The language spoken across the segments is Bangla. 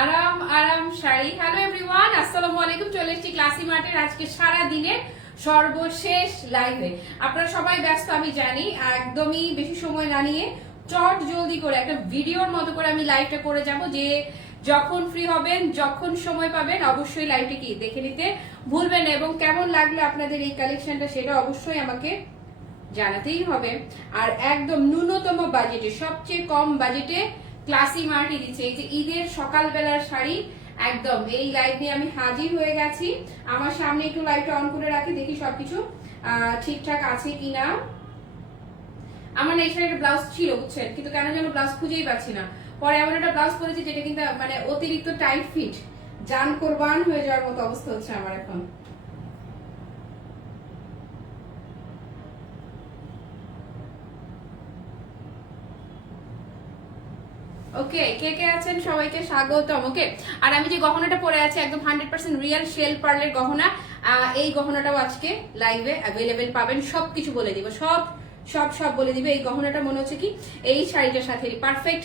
আরাম আরাম শাড়ি। হ্যালো এভরিওয়ান, আসসালামু আলাইকুম। চলে এসেছি ক্লাসি মার্টের আজকে সারা দিনের সর্বশেষ লাইভে। আপনারা সবাই ব্যস্ত আমি জানি, একদমই বেশি সময় না নিয়ে চট জলদি করে একটা ভিডিওর মতো করে আমি লাইভটা করে যাব। যে যখন ফ্রি হবেন, যখন সময় পাবেন, অবশ্যই লাইভটা কি দেখে নিতে ভুলবেন না। এবং কেমন লাগলো আপনাদের এই কালেকশনটা সেটা অবশ্যই আমাকে জানাতেই হবে। আর একদম ন্যূনতম বাজেটে, সবচেয়ে কম বাজেটে ক্লাসি মার্টই দিচ্ছে। এই যে ঈদের সকালবেলার শাড়ি, একদম এই লাইভ নিয়ে আমি হাজির হয়ে গেছি। আমার সামনে একটু লাইভটা অন করে রাখি, দেখি সবকিছু ঠিকঠাক আছে কিনা। আমার না এই শাড়ির ব্লাউজ ছিল বুঝছেন, কিন্তু কেন যেন ব্লাউজ খুঁজেই পাচ্ছি না। পরে এমন একটা ব্লাউজ পরেছি যেটা কিন্তু মানে অতিরিক্ত টাইট ফিট, জান কোরবান হয়ে যাওয়ার মতো অবস্থা হচ্ছে আমার এখন। ওকে, কে কে আছেন সবাইকে স্বাগতম। ওকে, আর আমি যে গহনাটা পরে আছি একদম 100% রিয়েল শেল পার্লের গহনা। এই গহনাটাও আজকে লাইভে অ্যাভেলেবেল পাবেন। সবকিছু বলে দিব, সব সব সব বলে দিবে। এই গহনাটা মনে হচ্ছে কি এই শাড়িটার সাথে পারফেক্ট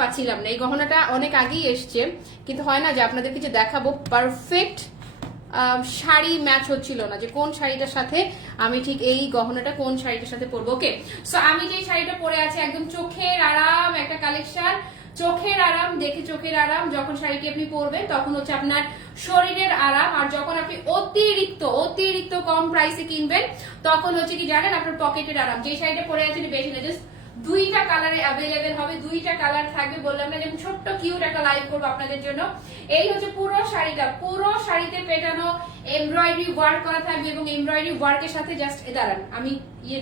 পাচ্ছিলাম না। এই গহনাটা অনেক আগেই এসছে, কিন্তু হয় না যে আপনাদেরকে যে দেখাবো পারফেক্ট শাড়ি ম্যাচ হচ্ছিল না, যে কোন শাড়িটার সাথে আমি ঠিক এই গহনাটা কোন শাড়িটার সাথে পরবো। ওকে, সো আমি যে শাড়িটা পরে আছি একদম চোখের আরাম একটা কালেকশন। চোখের আরাম দেখে চোখের আরাম, যখন শাড়িটি আপনি পরবেন তখন হচ্ছে আপনার শরীরের আরাম। আর যখন আপনি অতিরিক্ত অতিরিক্ত কম প্রাইসে কিনবেন তখন হচ্ছে কি জানেন, আপনার পকেটের আরাম। যে শাড়িটা পরে আছেন বেশি না, জাস্ট দুইটা কালারে অ্যাভেলেবেল হবে, দুইটা কালার থাকবে। বললাম না যেমন ছোট্ট কিউট একটা লাইভ করবো আপনাদের জন্য। এই হচ্ছে পুরো শাড়িটা, পুরো শাড়িতে পেটানো এমব্রয়ডারি ওয়ার্ক করা থাকবে এবং এমব্রয়ডারি ওয়ার্কের সাথে জাস্ট দাঁড়ান আমি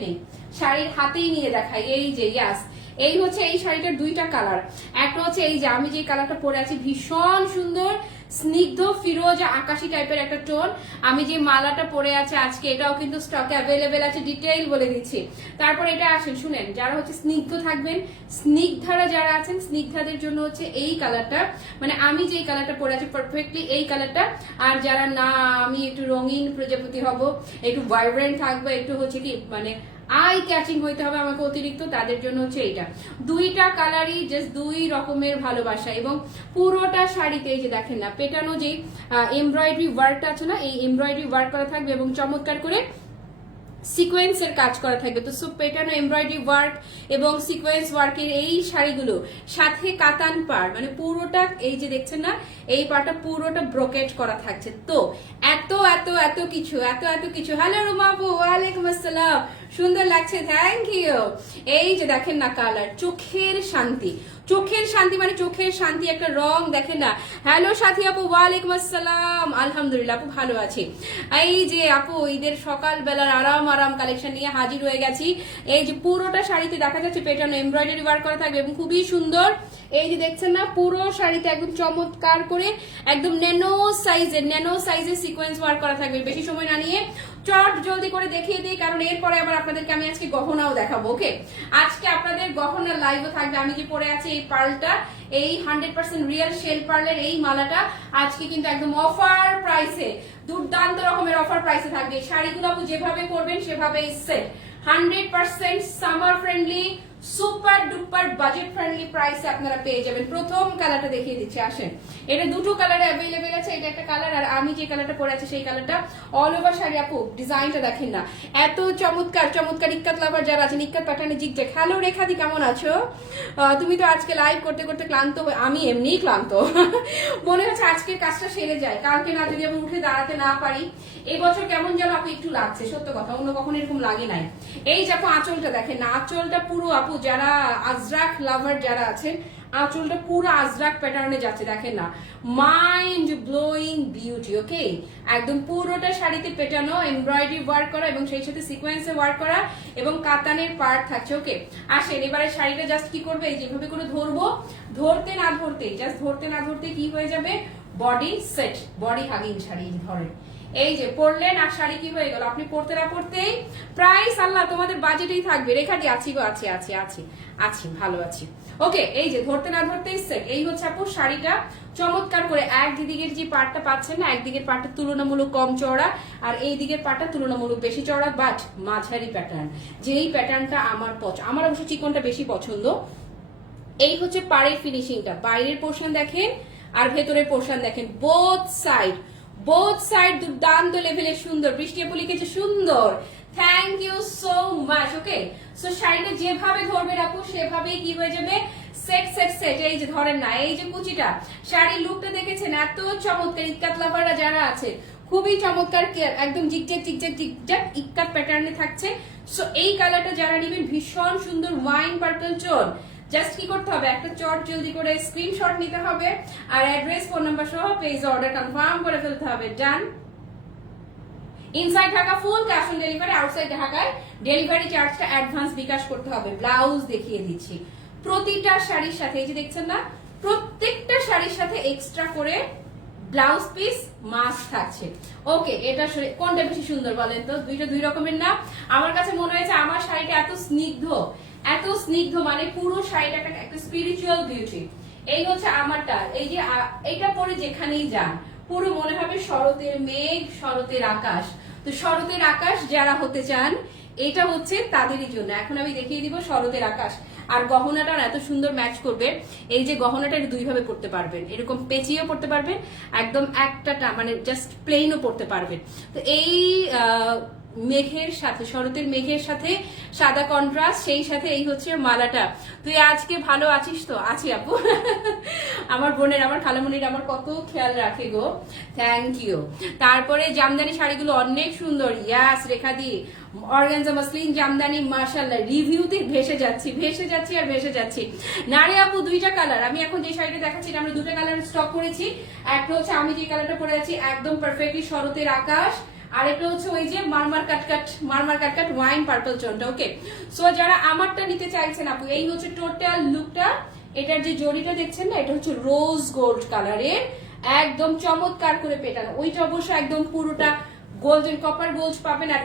নেই শাড়ির হাতেই নিয়ে দেখাই। এই যে ইয়াস, এই হচ্ছে এই শাড়িটার দুইটা কালার। একটা হচ্ছে এই যে আমি যে কালারটা পরে আছি, ভীষণ সুন্দর স্নিগ্ধ ফিরোজ আকাশি টাইপের একটা টোন। আমি যে মালাটা পরে আছে আজকে, এটাও কিন্তু স্টকে অ্যাভেলেবেল আছে, ডিটেইল বলে দিচ্ছি। তারপর এটা আসেন শুনেন, যারা হচ্ছে স্নিগ্ধ থাকবেন, স্নিগ্ধারা যারা আছেন, স্নিগ্ধাদের জন্য হচ্ছে এই কালারটা, মানে আমি যে কালারটা পরে আছি পারফেক্টলি এই কালারটা। আর যারা না আমি একটু রঙিন প্রজাপতি হব, একটু ভাইব্রেন্ট থাকবো, একটু হচ্ছে কি মানে আই ক্যাচিং হইতে হবে আমাকে অতিরিক্ত, তাদের জন্য হচ্ছে এইটা। দুইটা কালারই জাস্ট দুই রকমের ভালোবাসা। এবং পুরোটা শাড়িতে এই যে দেখেন না পেটানো যে এমব্রয়ডারি ওয়ার্কটা আছে না, এই এমব্রয়ডারি ওয়ার্ক করা থাকবে এবং চমৎকার করে সিকোয়েন্সের কাজ করা থাকবে। তো সব পেটানো এমব্রয়ডারি ওয়ার্ক এবং সিকোয়েন্স ওয়ার্কের এই শাড়িগুলো সাথে কাতান পাড়, মানে পুরোটা এই যে দেখছেন না এই পাড়টা পুরোটা ব্রোকেট করা থাকছে। তো এত এত এত কিছু, এত এত কিছু। হ্যালো রুমা আপু, ওয়ালাইকুম আসসালাম, সুন্দর লাগছে, থ্যাংক ইউ। এই যে দেখেন না কালার, চোখের শান্তি, চোখের শান্তি, মানে চোখের শান্তি একটা রং দেখেন না। হ্যালো সাথী আপু, ওয়ালাইকুম আসসালাম, আলহামদুলিল্লাহ আপু ভালো আছি। এই যে আপু ঈদের সকালবেলার আরাম আরাম কালেকশন নিয়ে হাজির হয়ে গেছি। এই যে পুরোটা শাড়িতে দেখা যাচ্ছে পেটানো এমব্রয়ডারি ওয়ার্ক করা থাকবে এবং খুবই সুন্দর। এই যে দেখছেন না পুরো শাড়িতে একদম চমৎকার করে একদম ন্যানো সাইজের সিকোয়েন্স ওয়ার্ক করা থাকবে। বেশি সময় না নিয়ে চট জলদি করে দেখিয়ে দিই, কারণ এরপরে আবার আপনাদেরকে আমি আজকে গহনাও দেখাবো। ওকে, আজকে আপনাদের গহনার লাইভও থাকবে। আমি যে পরে আছি এই পার্লটা, এই 100% রিয়েল শেল পার্লের এই মালাটা আজকে কিন্তু একদম অফার প্রাইসে, দুর্দান্ত রকমের অফার প্রাইসে থাকবে। শাড়িগুলো আপনি যেভাবে করবেন সেভাবেই set, 100% summer friendly, super duper budget friendly প্রাইসে আপনারা পেয়ে যাবেন। প্রথম কালারটা দেখিয়ে দিচ্ছি, আসেন। এটা দুটো কালারে অ্যাভেলেবেল আছে, এটা একটা কালার আর আমি যে কালারটা পরে আছি সেই কালারটা। অল ওভার শাড়ি আপু, ডিজাইনটা দেখেন না এত চমৎকার চমৎকার। ইক্কাত লাভার যারা আছেন, ইক্কাত প্যাটার্নে জিগজ্যাগ। হ্যালো রেখাদি, কেমন আছো? তুমি তো আজকে লাইভ করতে করতে ক্লান্ত, আমি এমনিই ক্লান্ত মনে হচ্ছে আজকের কাজটা সেরে যায়, কালকে না যদি আমি উঠে দাঁড়াতে না পারি। এবছর কেমন যেন আপু একটু লাগছে, সত্য কথা, অন্য কখনো এরকম লাগে নাই। এই যে আপু আঁচলটা দেখেন না, আঁচলটা পুরো আপু যারা আজরাক লাভার যারা আছেন, আঁচলটা পুরো আজরাক প্যাটার্নে যাচ্ছে দেখেন না, মাইন্ড ব্লোয়িং বিউটি। ওকে, একদম পুরোটা শাড়িতে পেটানো এমব্রয়ডারি ওয়ার্ক করা এবং সেই সাথে সিকোয়েন্সে ওয়ার্ক করা এবং কাতানের পার্ট থাকছে। ওকে, আসেন এবারে শাড়িটা জাস্ট কি করবে, যেভাবে করে ধরবো, ধরতে না ধরতে জাস্ট ধরতে না ধরতে কি হয়ে যাবে, body set, body hugging sari ধরেন। এই যে পরলেন আর শাড়ি কি হয়ে গেল, আপনি পড়তে না পড়তেই প্রাইস আল্লাহ তোমাদের বাজেটেই থাকবে। রেখাটি আছি গো, আছি আছি আছি আছি, ভালো আছি। ওকে, এই যে ধরতে না ধরতেই সেট। এই হচ্ছে আপু শাড়িটা, চমৎকার করে একদিকের যে পার্টটা পাচ্ছেন না, একদিকের পার্টটা তুলনামূলক কম চওড়া আর এই দিকের পার্টটা তুলনামূলক বেশি চওড়া, বাট মাঝারি প্যাটার্ন, যেই প্যাটার্নটা আমার অবশ্য চিকনটা বেশি পছন্দ। এই হচ্ছে পাড়ের ফিনিশিংটা, বাইরের পোর্শন দেখেন, আর ভেতরের পোর্শন দেখেন, বোথ সাইড দুর্দান্ত লেভেলের সুন্দর। বৃষ্টি আপু লিখেছে সুন্দর, thank you so much. Okay, so শাড়িটা যেভাবে ধরবে আপু সেভাবেই কি হয়ে যাবে, সেট সেট সেট। এই যে ধরেন না, এই যে কুচিটা, শাড়ির লুকটা দেখেছেন এত চমৎকার। ইক্কাত লাভাররা যারা আছে খুবই চমৎকার, একদম জিগজ্যাগ জিগজ্যাগ জিগজ্যাগ ইক্কাত প্যাটার্নে থাকছে। সো এই কালারটা যারা নেবেন ভীষণ সুন্দর ওয়াইন পার্পল টোন। জাস্ট কি করতে হবে, একটা চট জলদি করে স্ক্রিনশট নিতে হবে আর অ্যাড্রেস ফোন নাম্বার সহ পেজ অর্ডার কনফার্ম করে ফেলতে হবে। Done. Inside Dhaka full cash on delivery, outside ঢাকায় ডেলিভারি চার্জটা অ্যাডভান্স বিকাশ করতে হবে। ব্লাউজ দেখিয়ে দিচ্ছি, প্রতিটা শাড়ির সাথে এই যে দেখছেন না, প্রত্যেকটা শাড়ির সাথে এক্সট্রা করে ব্লাউজ পিস মাস্ক থাকছে। ওকে, এটা কোনটা বেশি সুন্দর বলেন তো? দুইটা দুই রকমের না? আমার কাছে মনে হয়েছে আমার শাড়িটা এত স্নিগ্ধ, মানে পুরো শাড়িটা একটা স্পিরিচুয়াল বিউটি। এই হচ্ছে আমারটা, এই যে এইটা পরে যেখানেই যান পুরো মনে হবে শরতের মেঘ, শরতের আকাশ। তো শরতের আকাশ যারা হতে চান এটা হচ্ছে তাদেরই জন্য। এখন আমি দেখিয়ে দিব শরতের আকাশ। আর গহনাটা এত সুন্দর ম্যাচ করবে। এই যে গহনাটা দুই ভাবে পড়তে পারবেন, এরকম পেঁচিয়েও পড়তে পারবেন, একদম একটা মানে জাস্ট প্লেনও পড়তে পারবেন। তো এই মেঘের সাথে, শরতের মেঘের সাথে সাদা কন্ট্রাস্ট, সেই সাথে এই হচ্ছে মালাটা। তুই আজকে ভালো আছিস তো? আছি আপু। আমার বোনের, আমার খালামণির আমার কত খেয়াল রাখে গো, থ্যাংক ইউ। তারপরে জামদানি শাড়িগুলো অনেক সুন্দর। ইয়াস রেখাদি, অর্গানজা মাসলিন জামদানি, মাশাআল্লাহ রিভিউতে ভেসে যাচ্ছি। নারে আপু দুইটা কালার, আমি এখন যে শাড়িটা দেখাচ্ছি আমরা দুটো কালার স্টক করেছি। একটা হচ্ছে আমি যে কালারটা পরে আছি একদম পারফেক্টলি শরতের আকাশ, আর এটা হচ্ছে ওই যে মারমার কাটকাট ওয়াইন পার্পল টোনটা। ওকে, সো যারা আমারটা নিতে চাইছেন আপু, এই হচ্ছে টোটাল লুকটা। এটার যে জড়িটা দেখছেন না, এটা হচ্ছে রোজ গোল্ড কালারের, একদম চমৎকার করে পেটানো। ওইটা অবশ্য একদম পুরোটা গোল্ডেন কপার গোল্ড পাবেন। আর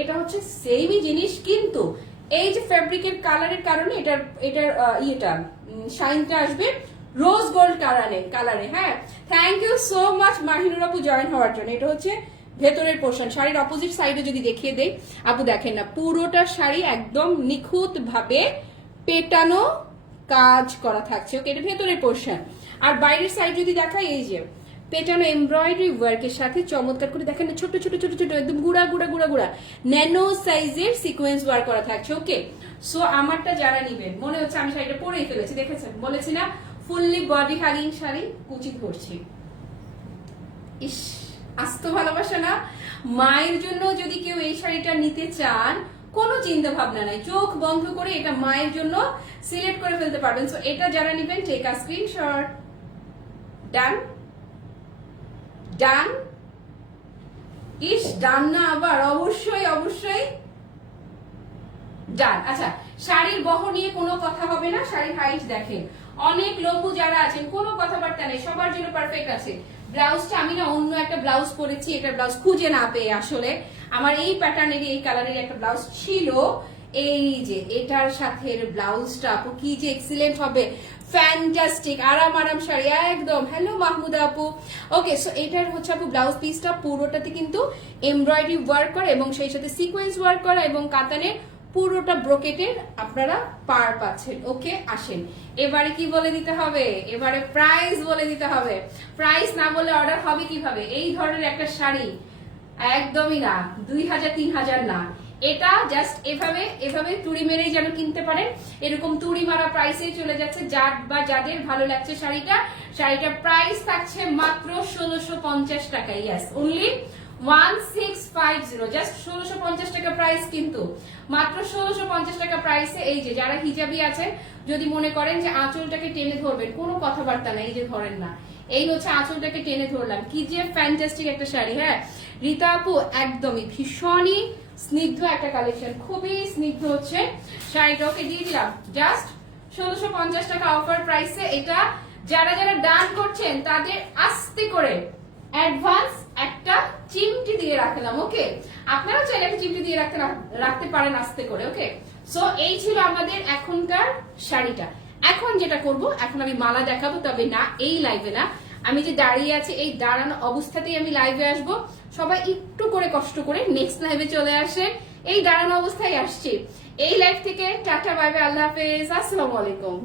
এটা হচ্ছে সেমই জিনিস, কিন্তু এই যে ফ্যাব্রিকের কালারের কারণে এটার ইয়েটা শাইনটা আসবে রোজ গোল্ড কালারে। হ্যাঁ, thank you so much Mahinur আপু জয়েন হওয়ার জন্য। এটা হচ্ছে ভেতরের পোর্শন। শাড়ির অপোজিট সাইডে যদি দেখিয়ে দেই আপু, দেখেন না পুরোটা শাড়ি একদম নিখুঁত ভাবে পেটানো কাজ করা থাকছে। ওকে, এটা ভেতরের পোর্শন। আর বাইরের সাইড যদি দেখাই, এই যে পেটানো এমব্রয়ডারি ওয়ার্কের সাথে চমৎকার করে দেখেন না, ছোট ছোট ছোট ছোট একদম গুড়া ন্যানো সাইজের সিকোয়েন্স ওয়ার্ক করা থাকছে। ওকে, সো আমারটা যারা নিবেন, মনে হচ্ছে আমি শাড়িটা পরেই ফেলেছি, দেখেছেন, বলেছি না ফুললি বডি হাগিং শাড়ি, কুচি ধরছি। ইস, আস্ত ভালোবাসা না? মায়ের জন্য যদি কেউ এই শাড়িটা নিতে চান, কোনো চিন্তা ভাবনা নাই, চোখ বন্ধ করে এটা মায়ের জন্য সিলেক্ট করে ফেলতে পারবেন। সো এটা যারা নিবেন টেক আ স্ক্রিনশট। ডান। ইস, ডান না আবার? অবশ্যই ডান। আচ্ছা, শাড়ির বহর নিয়ে কোনো কথা হবে না। শাড়ির হাইট দেখেন, অনেক লঘু যারা আছেন কোনো কথাবার্তা নেই, সবার জন্য পারফেক্ট আছে। ব্লাউজটা আমি না অন্য একটা ব্লাউজ করেছি, এটা ব্লাউজ খুঁজে না পেয়ে, আসলে আমার এই প্যাটার্নেরই এই কালারের একটা ব্লাউজ ছিল, এই যে এটার সাথে ব্লাউজটা আপু কি যে এক্সিলেন্ট হবে, ফ্যান্টাস্টিক আরাম শাড়ি একদম। হ্যালো মাহমুদা আপু। ওকে, সো এটার হচ্ছে আপু ব্লাউজ পিসটা পুরোটাতে কিন্তু এমব্রয়ডারি ওয়ার্ক করা এবং সেই সাথে সিকোয়েন্স ওয়ার্ক করা এবং কাতানের পুরোটা ব্রোকেটের আপনারা পার পাচ্ছেন। ওকে, আসেন এবারে কি বলে দিতে হবে, এবারে প্রাইস বলে দিতে হবে। প্রাইস না বলে অর্ডার হবে কিভাবে? এই ধরনের একটা শাড়ি একদমই না 2000-3000 না, এটা জাস্ট এভাবে তুড়ি মেরেই যেন কিনতে পারেন, এরকম তুড়ি মারা প্রাইসে চলে যাচ্ছে। যাদের ভালো লাগছে শাড়িটার প্রাইস থাকছে মাত্র 1650 টাকা। ইয়েস, অনলি 1650, জাস্ট 1650 টাকা প্রাইস, কিন্তু মাত্র 1650 টাকা প্রাইসে। এই যে যারা হিজাবি আছেন, যদি মনে করেন যে আঁচলটাকে টেনে ধরবেন, কোনো কথাবার্তা না, এই যে ধরেন না, এই হচ্ছে আঁচলটাকে টেনে ধরলাম, কি যে ফ্যান্টাস্টিক একটা শাড়ি। হ্যাঁ রীতা আপু, একদমই ভীষণই স্নিগ্ধ একটা কালেকশন, খুবই স্নিগ্ধ হচ্ছে শাড়িটা। ওকে, দিয়ে দিলাম জাস্ট 1650 টাকা অফার প্রাইসে। এটা যারা ডান করছেন তাদের আস্তে করে অ্যাডভান্স একটা চিমটি দিয়ে রাখলাম। ওকে, আপনারা চাইলে একটা চিমটি দিয়ে রাখতে পারেন আস্তে করে। ওকে, সো এই ছিল আমাদের এখনকার শাড়িটা। এখন যেটা করব, এখন আমি মালা দেখাবো, তবে না এই লাইভে না, আমি যে দাঁড়িয়ে আছি এই দাঁড়ানো অবস্থাতেই আমি লাইভে আসব। সবাই একটু করে কষ্ট করে নেক্সট লাইভে চলে আসে, এই দাঁড়ানো অবস্থায় আসছি। এই লাইভ থেকে টাটা, বাই বাই, আল্লাহ হাফেজ, আসসালামু আলাইকুম।